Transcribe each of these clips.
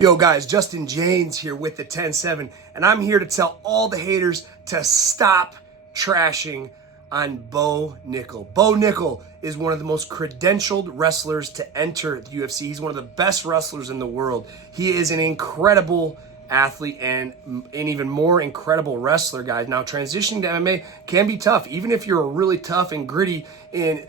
Yo guys, Justin James here with the 10-7, and I'm here to tell all the haters to stop trashing on Bo Nickal. Bo Nickal is one of the most credentialed wrestlers to enter the UFC. He's one of the best wrestlers in the world. He is an incredible athlete and an even more incredible wrestler, guys. Now, transitioning to MMA can be tough, even if you're really tough and gritty in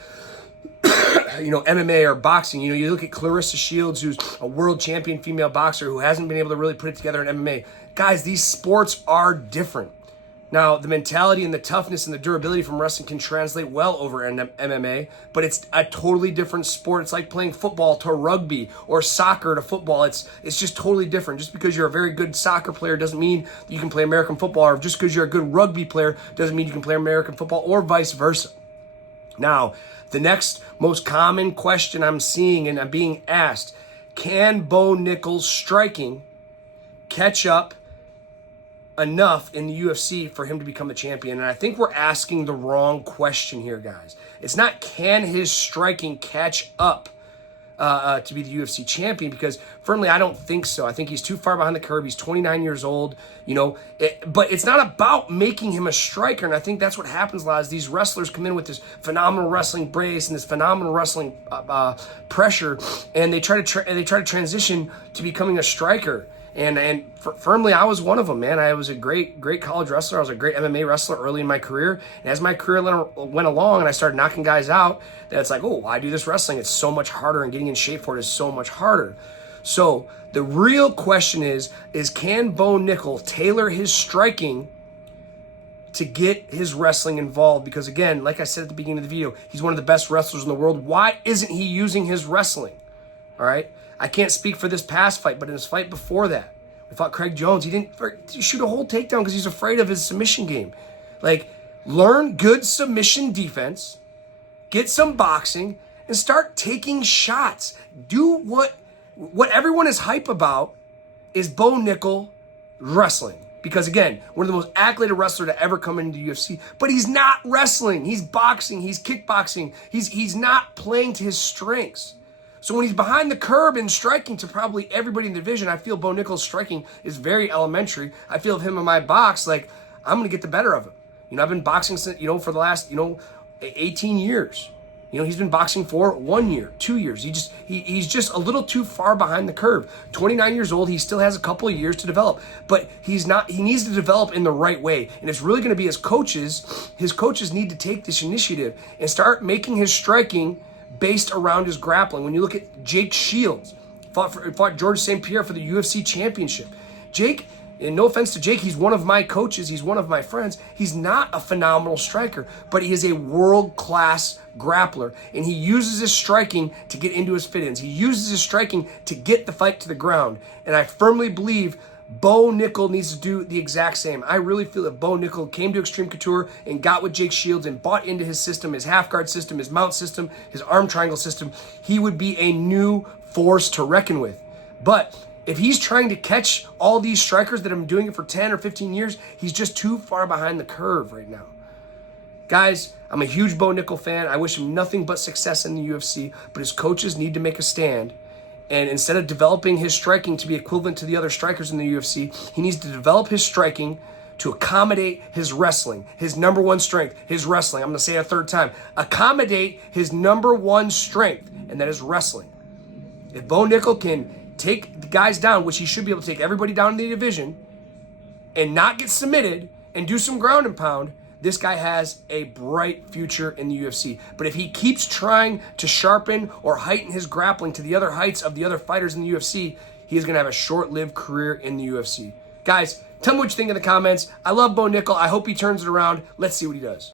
MMA or boxing. You look at Clarissa Shields, who's a world champion female boxer who hasn't been able to really put it together in MMA. Guys, these sports are different. Now, the mentality and the toughness and the durability from wrestling can translate well over in MMA, but it's a totally different sport. It's like playing football to rugby or soccer to football. It's just totally different. Just because you're a very good soccer player doesn't mean that you can play American football, or just because you're a good rugby player doesn't mean you can play American football, or vice versa. Now, the next most common question I'm seeing and I'm being asked, can Bo Nickal's striking catch up enough in the UFC for him to become the champion? And I think we're asking the wrong question here, guys. It's not can his striking catch up to be the UFC champion, because firmly, I don't think so. I think he's too far behind the curve. He's 29 years old, but it's not about making him a striker. And I think that's what happens a lot, is these wrestlers come in with this phenomenal wrestling brace and this phenomenal wrestling pressure, and they try to transition to becoming a striker. And firmly, I was one of them, man. I was a great college wrestler. I was a great MMA wrestler early in my career. And as my career went along and I started knocking guys out, then it's like, oh, I do this wrestling. It's so much harder, and getting in shape for it is so much harder. So the real question is can Bo Nickal tailor his striking to get his wrestling involved? Because again, like I said at the beginning of the video, he's one of the best wrestlers in the world. Why isn't he using his wrestling? All right. I can't speak for this past fight, but in his fight before that, we fought Craig Jones. He didn't shoot a whole takedown because he's afraid of his submission game. Like, learn good submission defense, get some boxing, and start taking shots. Do what everyone is hype about is Bo Nickal wrestling. Because again, one of the most accoladed wrestlers to ever come into the UFC, but he's not wrestling. He's boxing, he's kickboxing. He's not playing to his strengths. So when he's behind the curb and striking to probably everybody in the division, I feel Bo Nickal's striking is very elementary. I feel of him in my box, like, I'm going to get the better of him. I've been boxing since, for the last, 18 years. He's been boxing for 1 year, 2 years. He's just a little too far behind the curve. 29 years old, he still has a couple of years to develop, but he needs to develop in the right way. And it's really going to be his coaches need to take this initiative and start making his striking based around his grappling. When you look at Jake Shields, fought George St. Pierre for the UFC championship. Jake, and no offense to Jake, he's one of my coaches, he's one of my friends. He's not a phenomenal striker, but he is a world-class grappler, and he uses his striking to get into his fit-ins. He uses his striking to get the fight to the ground, and I firmly believe Bo Nickal needs to do the exact same. I really feel that Bo Nickal came to Extreme Couture and got with Jake Shields and bought into his system, his half guard system, his mount system, his arm triangle system. He would be a new force to reckon with. But if he's trying to catch all these strikers that have been doing it for 10 or 15 years, he's just too far behind the curve right now. Guys, I'm a huge Bo Nickal fan. I wish him nothing but success in the UFC, but his coaches need to make a stand. And instead of developing his striking to be equivalent to the other strikers in the UFC, he needs to develop his striking to accommodate his wrestling, his number one strength, his wrestling. I'm going to say it a third time. Accommodate his number one strength, and that is wrestling. If Bo Nickal can take the guys down, which he should be able to take everybody down in the division, and not get submitted and do some ground and pound, this guy has a bright future in the UFC. But if he keeps trying to sharpen or heighten his grappling to the other heights of the other fighters in the UFC, he is going to have a short-lived career in the UFC. Guys, tell me what you think in the comments. I love Bo Nickal. I hope he turns it around. Let's see what he does.